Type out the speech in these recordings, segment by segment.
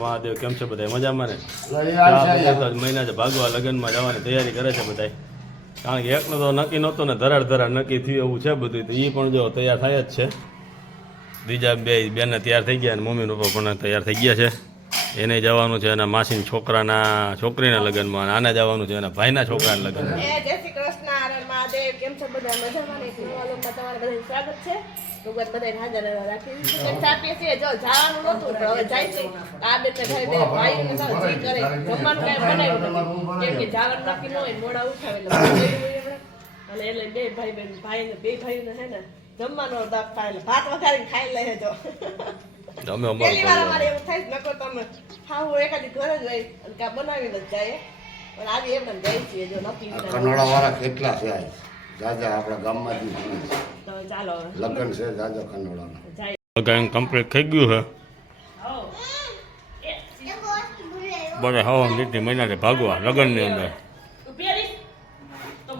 મહાદેવ કેમ છે બધા મજામાં ને? મહિના છે ભાગવા લગ્નમાં જવાની તૈયારી કરે છે બધા કારણ કે એકનું તો નક્કી નહોતું ને ધરાડ ધરાડ નક્કી થયું એવું છે બધું તો એ પણ જો તૈયાર થાય જ છે. બીજા બે બેને તૈયાર થઈ ગયા અને મમ્મી પપ્પા પણ તૈયાર થઈ ગયા છે. એને જવાનું છે એના માસીના છોકરાના છોકરીના લગ્નમાં અને આને જવાનું છે એના ભાઈના છોકરાના લગ્નમાં. જય શ્રી કૃષ્ણ કેમ છે બધા મજામાં ને તમારે બધાનું સ્વાગત છે. ભગવાન બધાને હાજર રાખી દીધું છે. છીએ જો જવાનું નહોતું પણ હવે જાય છે. આ બેન ને ભાઈ બે ભાઈ ને તો જે કરે જમવાનું કાંઈ બનાવ્યું નથી. કેમ કે જવાનું નક્કી ન હોય મોડા ઉઠાવે એટલે બનાવ્યું હોય આપણે. અને એટલે બે ભાઈ બેન ભાઈ ને બે ભાઈ ને હે ને જમવાનો દાપ ખાય ભાત વઘારીને ખાઈ લે જો. તો અમે પહેલી વાર અમારે એવું થાય નકો તમે ખાવું એકાદી ઘરે જ હોય અને કાં બનાવીને જ જાય પણ આજે એમ જાય છીએ જો નક્કી કનોડા વાળા કેટલા છે આ? જાજા આપણા ગામમાંથી તો ચાલો હવે. લગ્ન છે જાજા કનોડાના જાય કમ્પ્લીટ થઈ ગયું છે? બધા હવા નીતિ મહિનાથી ભાગવા લગ્નની અંદર.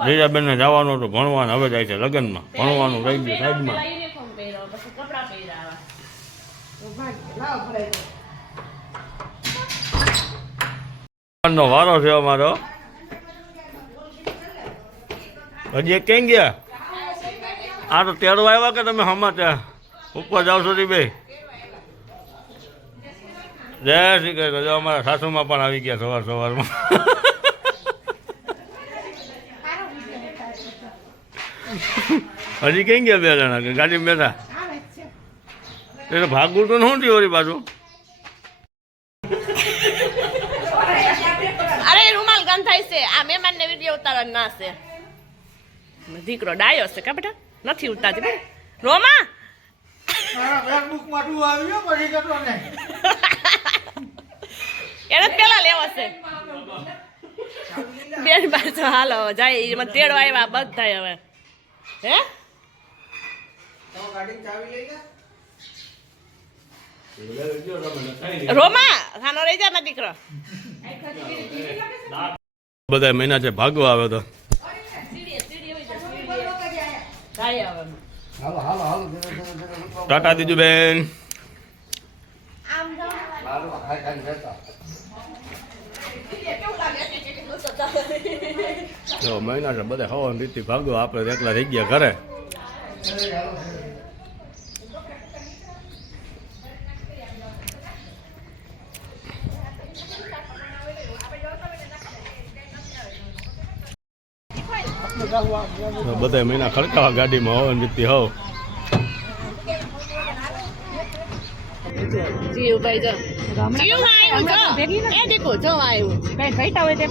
રીરાબેનને જવાનું હતું ભણવાનું હવે જાય છે લગ્નમાં. ભણવાનું રહી ગયું સાઈડમાં. નો વારો છે અમારો. હજી એક ક્યાં ગયા? આ તો તેડવા આવ્યા કે તમે હમા ત્યાં ઉપર જાવ છો બે જય શ્રી કૃષ્ણ. જો અમારા સાસુમાં પણ આવી ગયા સવાર સવારમાં. હજી કઈ ગયા બે જણા કે ગાડી બેઠા? એટલે ભાગવું તો થયું વળી પાછું. અરે રૂમાલ ગંધાય છે. આ મહેમાન ને વીડિયો ઉતારવા ના છે. દીકરો ડાયો છે કા બેટા? નથી ઉતારતી બેટા. રોમા? એને જ પેલા લેવો છે. બેન પાછો હાલો જાય એમાં તેડો આવ્યા બધા હવે. હે? રોમા ખાનો રહી જા ના દીકરો. બધા મહિના છે ભાગવા આવે તો જાય હવે હાલો હાલો હાલો ધીરે ધીરે ધીરે ઉઠો. ટાટા દીજુ બેન. જો મહિના છે બધા હવાની રીતિ ભાગો આપણે એકલા થઈ ગયા ઘરે તો બધા મહિના ખડકાવા ગાડીમાં હવાની રીતિ હોવ જીવ ભાઈ જો જીવ આવ્યું જો એ દેખો જો આવ્યું કઈ ઘટા હોય તેમ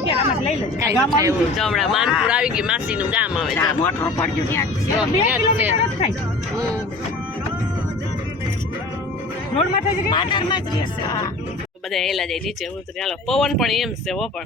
કે આમાં લઈ લેજો. કઈ નથી આવ્યું. જો માનપુર આવી ગયું માસી નું ગામ આવે. રોડમાં થઈ જાય પાટણમાં જ રહેશે હા. બધા હેલા જાય નીચે ઉતરી. હાલો પવન પણ એમ છે હો પણ.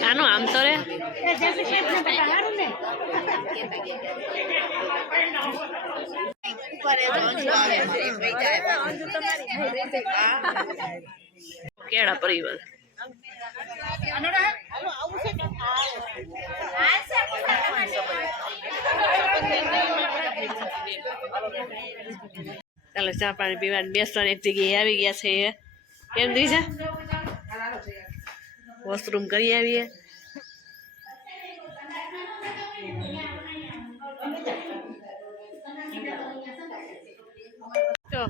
કાનો આમ તો રે કેળા પરિવાર. ચાલો, ચા પાણી પીવાનું બેસણ એક જગ્યાએ આવી ગયા છે. કેમ દીજા? વોશરૂમ કરી આવીએ. તો,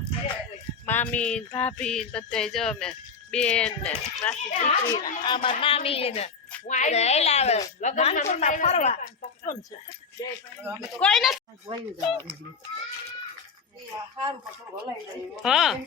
મામી, ભાભી બધા જો અમે બેન ને માસી દીકરી આ મારી મામી ને હા.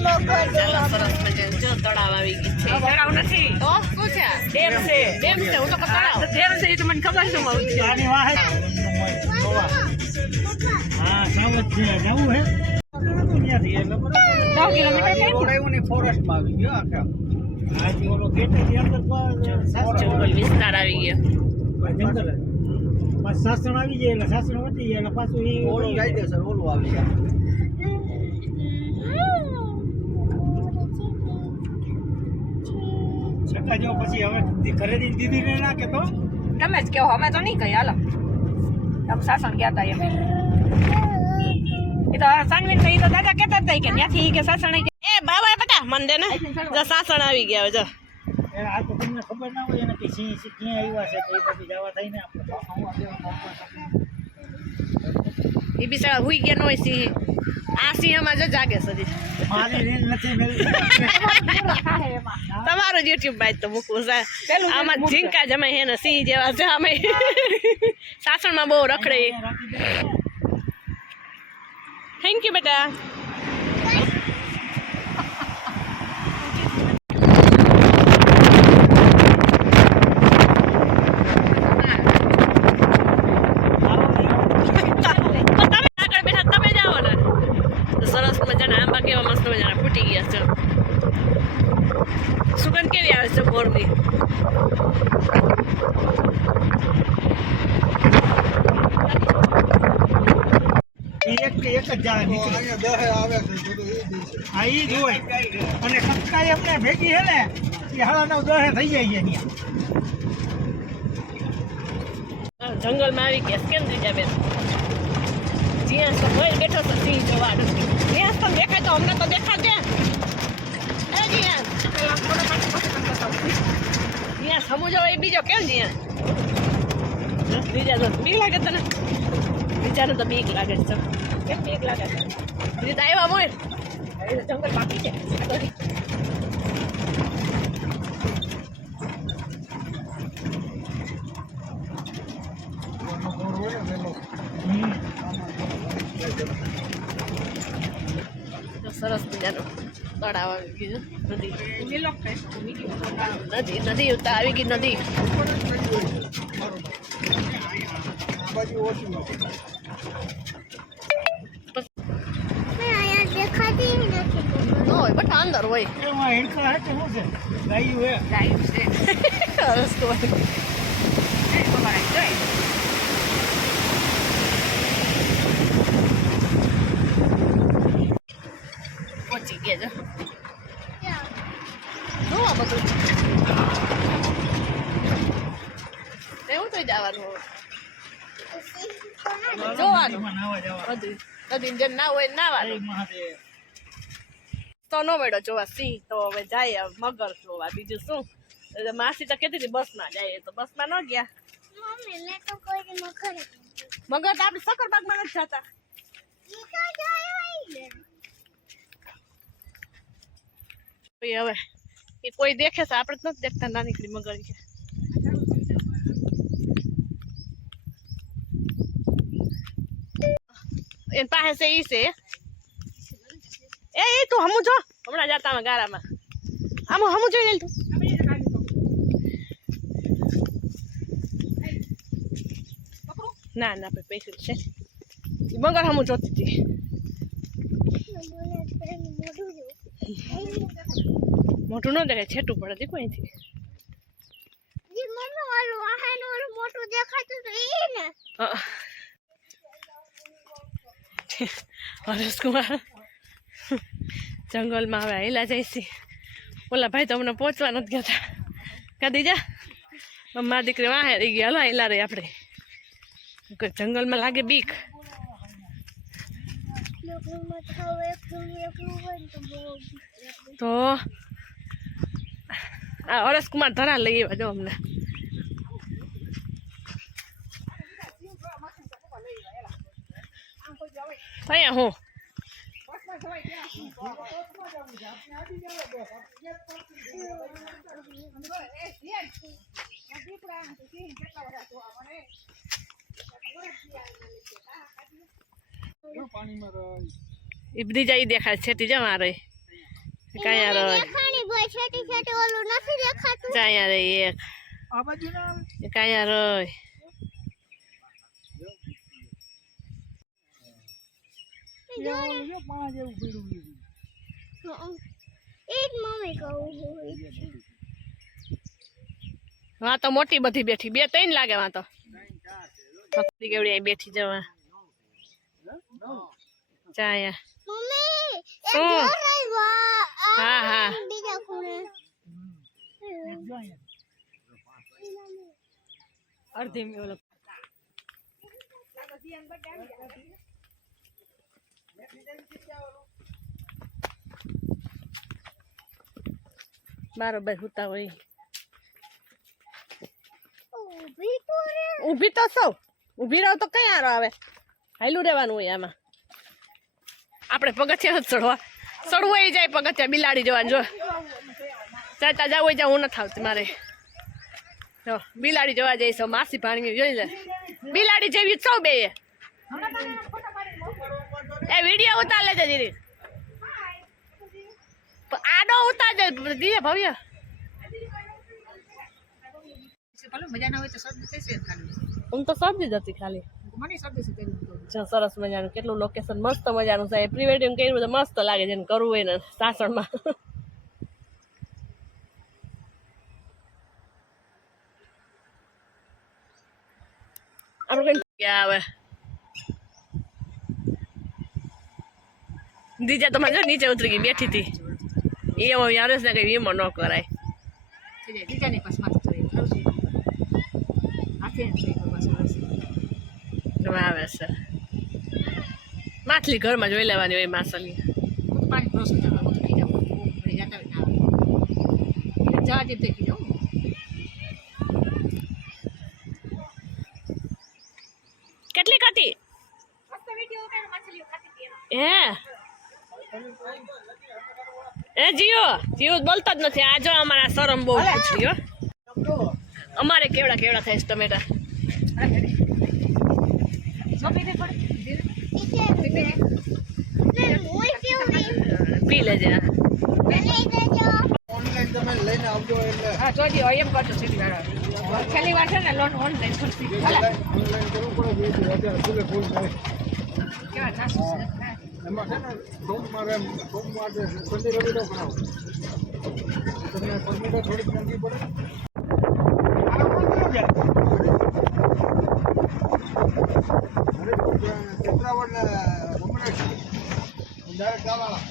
જો તળાવ આવી ગયું છે તળાવ નથી તો શું છે ડેમ છે ડેમ છે હું તો તળાવ ડેમ છે એ તો મને ખબર છે મારું છે. વાહે હા સાવધ છે જવું હે ત્યાંથી એટલે બરાબર. નવ કિલોમીટર કેમ? ઓળાઈઓની ફોરેસ્ટમાં આવી ગયો આખા આજે ઓલો ગેટેથી અંદર તો જંગલ વિસ્તાર આવી ગયો સાસણ આવી જાય એટલે સાસણ વધી જાય એટલે પાછું એ ઓલું કાયદેસર ઓલું આવી જાય જેવો પછી હવે ખરીદી દીધી ને ના તો તમે જ કહો અમે તો નહીં કહી હાલો. તમે સાસણ ગયા હતા એમ. એ તો સાનવીર એ તો દાદા કહેતા જ હતા કે ત્યાંથી કે સાસણ એ બાબા બેટા મન દે ને. જો સાસણ આવી ગયા હવે જો. આ તો તમને ખબર ના હોય એને કે સિંહ ક્યાં આવ્યા છે તો એ પછી જવા થઈને ને આપણે એ બિચારા હુઈ ગયા નો હોય સિંહ. આ સિંહમાં જ જાગે સદી તમારું યુટ્યુબમાં તો મૂકવું છે. આમાં ઝીંકા જમે હે ને સિંહ જેવા છે અમે. સાસણમાં બહુ રખડે થેન્ક યુ બેટા તો તમે આગળ બેઠા તમે જાઓ ને તો સરસ મજાના આંબા કેવા મસ્ત મજાના ફૂટી ગયા છે સુગંધ કેવી આવે છે ગોળની એ એક નીકળી. હા એ જ હોય. અને કટકાઈ અમને ભેગી છે ને એ હાડા નવ દહે થઈ જાય છે જંગલમાં આવી ગયા કેમ કેમ જાય બેન? જ્યાં હોય બેઠો તો સિંહ જોવા જ્યાં તો દેખાય તો અમને તો દેખાડે એ જ્યાં. જ્યાં સમુજો એ બીજો કેમ જ્યાં? બીજા તો બીક લાગે તને? બીજાને તો બીક લાગે છે. કેમ બીક લાગે છે આવ્યા તો જંગલ બાકી છે સરસ મજાનો તળાવ આવી ગયું. નદી નદી નદી આવી ગઈ નદી ન હોય બટા અંદર હોય હેડકા હે કે શું છે? ગાયું હે રસ્તો હોય પહોંચી ગયા છે જોવા બધું? એવું તો જવાનું હવે. જોવાનું. એમાં નાવા જવા બધું નદી જેમ ના હોય જય નાવાનું તો નો મેળો જોવા સિંહ તો હવે જાય મગર જોવા બીજું શું? એટલે માસી તો કહેતી હતી બસમાં જાય તો બસમાં ન ગયા. મગર તો આપણે સકરબાગમાં નથી જતા. હવે એ કોઈ દેખે છે આપણે નથી દેખતા ના નીકળી મગર છે એ પાસે છે એ છે. એ એ તું હમું જો. હમણાં જતા અમે ગારામાં. આમ હમું જોઈ લે તું. ના ના, આપણે પૈસું છે. મગર હમું જોતી હતી. મોટું ન દેખાય, છેટું પડે, દેખો અહીંથી. હા. હરેશ કુમાર જંગલમાં હવે હેલા જઈશી ઓલા ભાઈ તો અમને પહોંચવા નથી ગયા કદી જા મમ્મા દીકરી વાહે રહી ગયા, હલો, એલા રહી આપણે. જંગલમાં લાગે બીક. તો આ હરેશ કુમાર ધરા લઈ આવ્યા, જો અમને. અહીંયા હું. એ બધી જાય દેખાય છે જવા મારે કાંયા રહી દેખાણી ભાઈ છેટી છેટી ઓલું નથી દેખાતું. કાંયા રહી એક. કાંયા રહી ઓલું જો પાણા જેવું લીધું હં. તો મોટી બધી બેઠી. બે ત્રણ લાગે વા તો કેવડી બેઠી જવા. ચાયા. હા હા. અડધી ઓલો. મારો ભાઈ હુતા હોય. ઊભી તો સૌ. ઊભી રહો તો કઈ આરો આવે? હાલું રહેવાનું હોય આમાં. આપણે પગથિયા જ ચડવા. ચડવું એ જાય પગથિયા બિલાડી જવાનું જો. ચાલતા જાવ હોય જાવ હું નથી આવતી મારે. જો બિલાડી જોવા જઈશ માસી ભાણી જોઈ લે. બિલાડી જેવી સૌ બે. એ વીડિયો ઉતાર લેજે દીદી આડો ઉતાર જાય દીએ ભવ્ય. હું તો સમજી જ હતી ખાલી. સરસ મજાનું કેટલું લોકેશન મસ્ત મજાનું છે. પ્રી વેડિંગ કર્યું તો મસ્ત લાગે છે કરવું એને સાસણમાં. આવે દીજા તમારે નીચે ઉતરી ગઈ બેઠી હતી. એ એવો યાર ને કઈ વીમો ન કરાય બીજાની પાસે માથું ચડી આવશે હાથે થઈ ગયો પાછું આવશે એમાં આવે છે માછલી ઘરમાં જોઈ લેવાની હોય માછલી કેટલી તો પાણી ક્રોસ કરવા હું તો પી જાઉં વળી જાતા હોય ના જવા જેમ થઈ જાઉં કેટલી હતી હે એ જીઓ જીઓ બોલતા જ નથી. આ જો અમારા સરમ બહુ જીઓ અમારે કેવડા કેવડા થાય છે ટમેટા? પી લેજે હા. જોજી એમ કરજો સીધી છેલ્લી વાર છે ને લોન ઓનલાઈન કરવું કેવા એમાં છે ને સોમવારે સોમવાર શનિ રવિ તો ભણાવો તમને પરમિટ થોડીક મોંઘી પડે આ કોણ કેવું છે? અરે, ચિત્રાવળ ને રમણેશ. ડાયરેક્ટ ગાવાળા.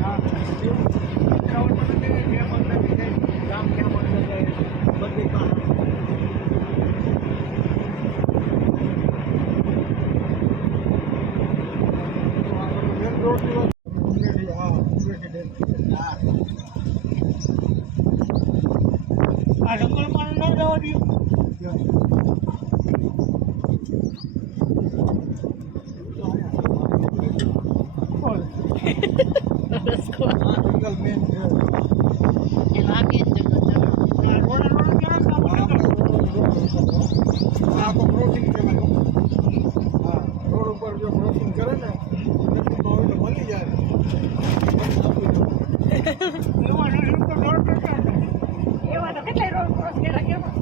હા, ચિત્રાવળ મને કે જે મને કે ગામ ક્યાં મને કે બધી પાસે મેન રોડ હા આ જંગલમાં ન જવા દઉં જંગલ મેન છે એનો આ બેન જંગલ જંગલ. આ રોડ રોડ ક્યાં કામ આ તો ક્રોસિંગ કહેવાય હા રોડ ઉપર જો ક્રોસિંગ કરે ને નજીકમાં હોય તો મળી જાય એમાં નજીક તો રોડ કરતા એવા તો કેટલાય રોડ ક્રોસ કર્યા કેવા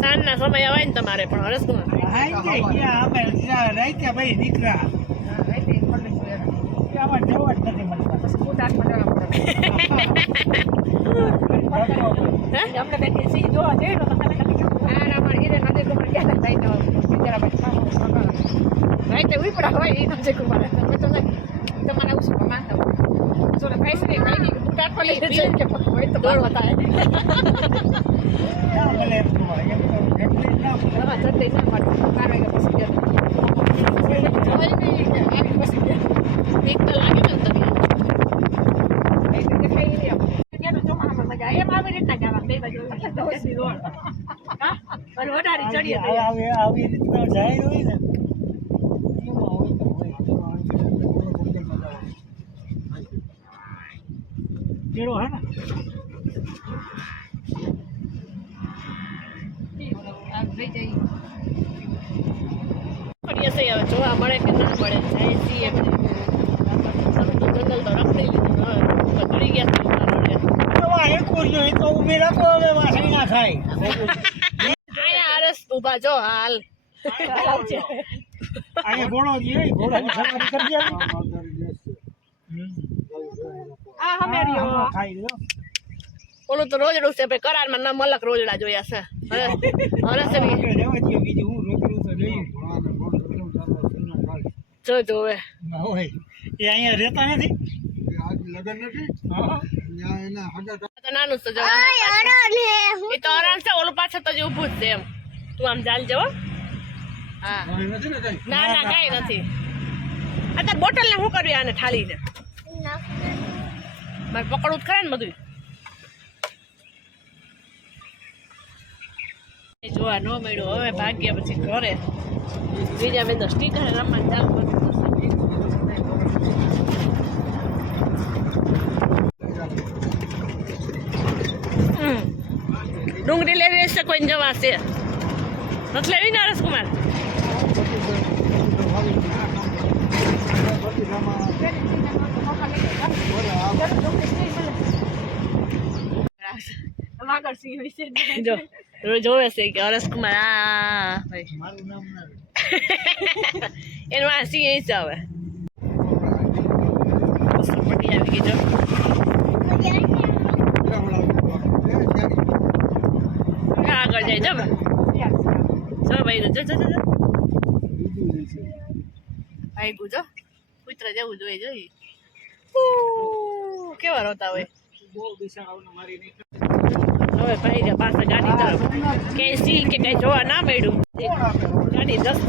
સાંજના સમય આવે ને તમારે પણ હરસ કુમાર હાઈ કે ગયા અમે રાખ્યા ભાઈ દીકરા હા રાઈતે ખોલી જોયા કે આમાં જવા જ નથી મળતા પછી ખુદ હાથમાં જવા પડે હે અમને બેઠી સી જોવા જઈએ તો તમે નથી આરામ હીરે નદી ગમે ક્યાં થાય તો બિચારા પછી રાઈતે ઉઈ પડે તમારે પણ મેં તો નથી તમારા ઉસમાં માંગતા જોડે પૈસા નહીં ભાઈ કે બુટ આટવા લઈ જાય કે હોય તો દોડવા થાય આવી રીતના જાય હોય ને. કેળો હે ને હવે જોવા મળે કે ના મળે જાય છીએ જંગલ તો રખડી લીધું ચડી ગયા જો હાલ અહીંયા ઘોડો જે સવારી કરી આ હમેરિયો આમાં ઓલું તો રોજડું છે ભાઈ કરારમાં ના મલક રોજડા જોયા છે. હવે હવે દઈએ, બીજું હું રોકડું તો જો જોવે ના એ અહીંયા રહેતા નથી? હા. તો નાનું છે જો એ તો આરામ છે ઓલું પાછળ તો જ ઊભું જ છે એમ. તું આમ ચાલ જવો. હા. ના ના કઈ નથી. અત્યારે બોટલ ને શું કર્યું આને ઠાલીને મારે પકડવું જ ખરે ને બધું જોવા ન મળ્યું. હવે ભાગ્યા પછી ઘરે. બીજા બે તો સ્ટીકર રમવા હમ. ડુંગળી લેવી હશે કોઈને જવા છે? નથી લેવી ને વિશે જો. રોજ જોવે છે કે હરેશકુમાર આ. એનું આ સિંહ અહીં હવે પટ્ટી આવી ગઈ જો આગળ જાય જો જો ભાઈ જો જો જો ભાઈ જો કૂતર જેવું જોઈએ જોઈ કેવા રોતા હોય બહુ. હવે ભાઈ પાસે ગાડી તરફ કે સી કે કઈ જોવા ના મળ્યું. ગાડી દસ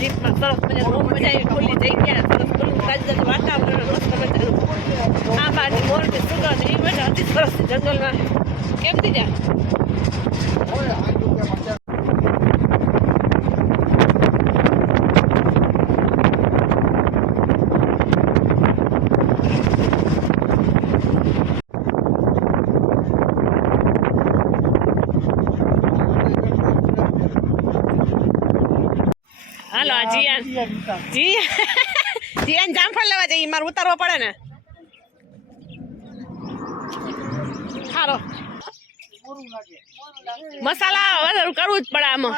જીપમાં સરસ મજાનું રૂમ મજા આવી. ખુલ્લી ગયા. સરસ ખુલ્લું તાજું વાતાવરણ મસ્ત મજાનું. આ બાજુ મોરબી સુગંધ એ બધા અતિ સરસ છે જંગલમાં. કેમ થી હાલો આ જીયાન જી જીયાન જામફળ લેવા જઈએ. મારે ઉતારવો પડે ને. સારો મસાલા વધારે કરવું જ પડે આમાં.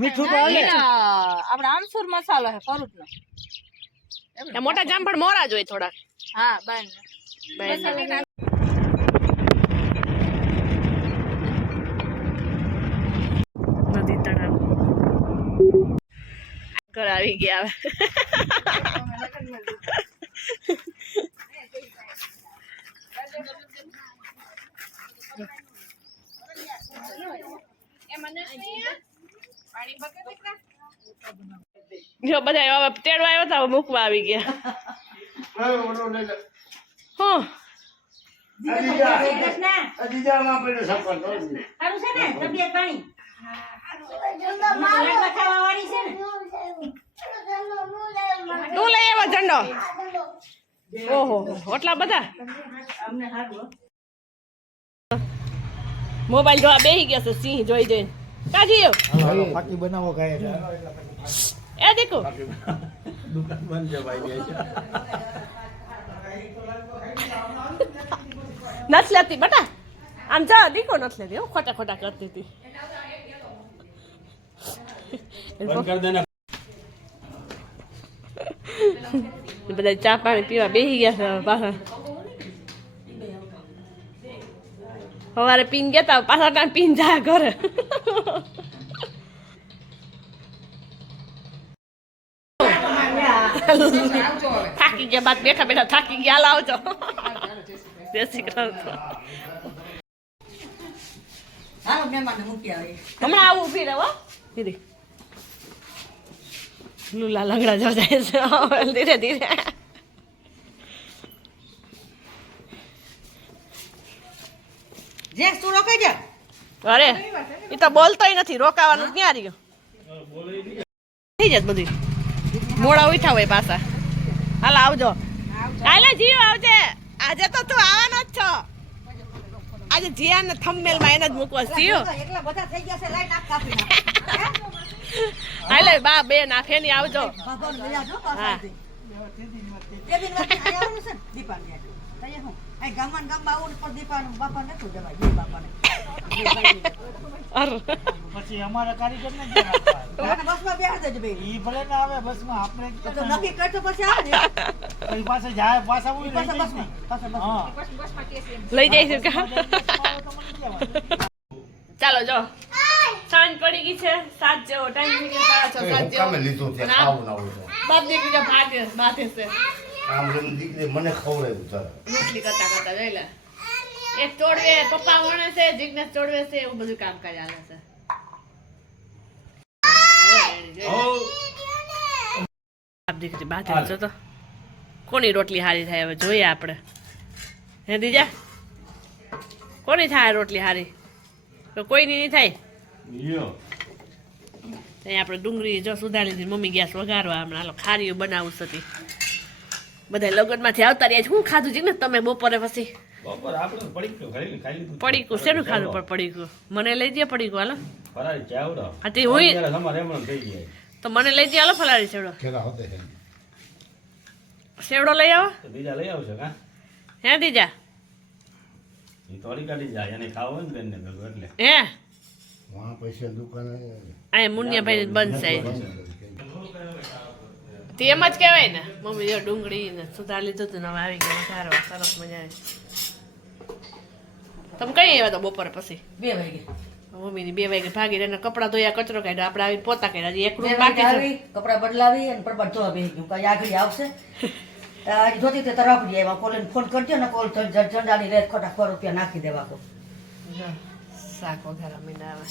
મીઠું તો હાલે. આપણે આમસુર મસાલો હે કરું જ મોટા જામફળ મોરા જોઈએ થોડા હા બાય ઘર આવી ગયા હવે. જો બધા હવે તેડવા આવ્યા હતા મૂકવા આવી ગયા. હું. સારું છે ને તબિયત પાણી? તું લઈ આવ્યો ઝંડો. ઓહો એટલા બધા. મોબાઈલ જોવા બેહી ગયા છે સિંહ જોઈ જોઈને. કાજી એવ ફાકી બનાવો કાય. એ દેખો. દુકાન બંધ છે ભાઈ નથી લેતી બટા. આમ જા દીકો નથી લેતી હો ખોટા ખોટા કરતી હતી. બંધ કરી દે ને બધા ચા પાણી પીવા બેસી ગયા છે પાછા. સવારે પીન ગયા તા પાછા ટાઈમ પીન જાય ઘરે. થાકી ગયા બાદ બેઠા બેઠા થાકી ગયા. લાવજો આવજો. જય શ્રી કૃષ્ણ. હમણાં આવું ઊભી રહો દીદી. લુલા લંગડા જો જાય છે ધીરે ધીરે જે તું રોકાઈ જા અરે એ તો બોલતોય નથી રોકાવાનું ક્યાં રહ્યું થઈ જાય બધું મોડા ઉઠા હોય પાછા હાલ આવજો કાલે જીવ આવજે આજે તો તું આવવાનો જ છો આજે જીયાને થંબમેલમાં એને જ મૂકવા જીવ એકલા બધા થઈ ગયા છે લાઈન આખ કાપી નાખ હાલે બા બે આ ફેની આવજો ભગવાન લઈ આવજો હા. પછી અમારા કારીગર ને રાખવા? અને બસમાં બેસી દેજો બે. ઈ ભલે ના આવે બસમાં આપણે નક્કી કરજો પછી આવે ને. પછી પાસે જાય પાછા હું લઈ પાછા જઈશ ને. બસમાં, પાછા બસમાં. હા લઈ જઈશું કા ચાલો જો. સાંજ પડી ગઈ છે. સાત જેવો ટાઈમ થઈ ગયો. સાડા છ સાત જેવો. જેવો લીધું છે ખાવું ના હોય. બાપ દીકરી તો ભાગે બાથે છે. આમ જેમ દીકરી મને ખવડાવ્યું છે રોટલી કરતા કરતા જોઈ લે. એ ચોડવે પપ્પા વણે છે જીગ્નેશ ચોડવે છે એવું બધું કામ કાજ આવે છે. બાપ દીકરી છે તો. કોની રોટલી હારી થાય હવે જોઈએ આપણે. હે દીજા? કોની થાય રોટલી હારી? તો કોઈની નહીં થાય. ત્યાં આપણે ડુંગળી જો સુધારી લીધી મમ્મી ગેસ વઘારવા હમણાં. હાલો ખારીઓ બનાવું હતી બધા લગ્નમાંથી આવતા રહ્યા છે. શું ખાધું છે ને તમે બપોરે પછી? પડીકું શેનું ખાધું પણ પડીકું? મને લઈ દે પડીકું હાલો. હા તે હું તો મને લઈ દે હાલો ફલારી સેવડો સેવડો લઈ આવો. બીજા લઈ આવશો કા? હે દીજા? એ થોડી કાઢી જાય એને ખાવું હોય ને ભેગું એટલે. હે? વહાં પૈસા દુકાને આ મુનિયાભાઈ બંધ થાય. તે એમ જ કહેવાય ને મમ્મી જો ડુંગળી ને સુધાર લીધું હતું હવે આવી ગયો સારો સરસ મજા આવે. તમે કઈ આવ્યા તો બપોરે પછી? બે વાગે. મમ્મીની બે વાગે ભાગી એને કપડાં ધોયા કચરો કાઢ્યો આપણે આવીને પોતા કાઢ્યા એક રૂમ બાકી કપડાં બદલાવી અને પરબાર ધોવા બેસી ગયું. કાંઈ આગળ આવશે? આજ જોતી તે તરફ જઈએ એમાં કોલીને ફોન કરજો ને કોલ જંડાની રેત ખોટા સો રૂપિયા નાખી દેવા કો શાક વગેરે મીંડા આવે.